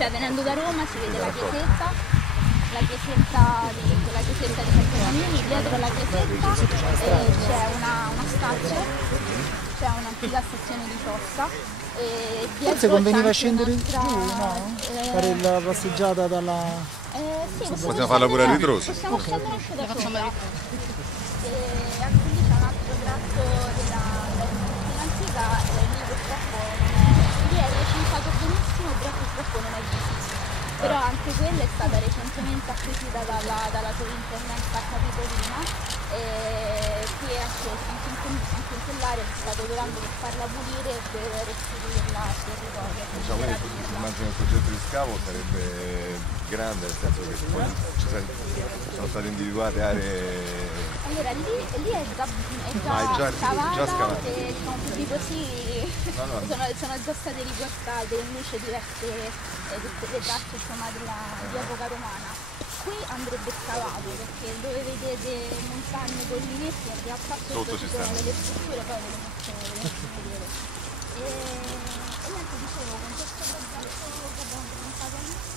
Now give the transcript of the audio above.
cioè venendo da Roma si vede la chiesetta di Santo Nannini, dietro la chiesetta c'è una stazione, c'è un'antica stazione di sosta. Forse conveniva scendere giù, no? Fare la passeggiata dalla... sì, possiamo farla pure a ritroso. Possiamo scendere anche da sopra. Anche lì c'è un altro tratto della antica, lì purtroppo lì è recintato benissimo, però purtroppo non è visibile. Però anche quella è stata recentemente acquisita dalla sovrintendenza capitolina, che anche in quell'area si sta adoperando per farla pulire e per restituirla al territorio. Diciamo, immagino che il progetto di scavo sarebbe grande, nel senso che poi sono state individuate aree... Allora lì è già scavata e diciamo più così sono già state riportate invece diverse le tracce insomma di epoca romana. Qui andrebbe scavato perché dove vedete montagne, collinetti in realtà sotto ci sono delle strutture, poi ve le faccio vedere. E niente, dicevo, con questo progetto che abbiamo presentato all'inizio.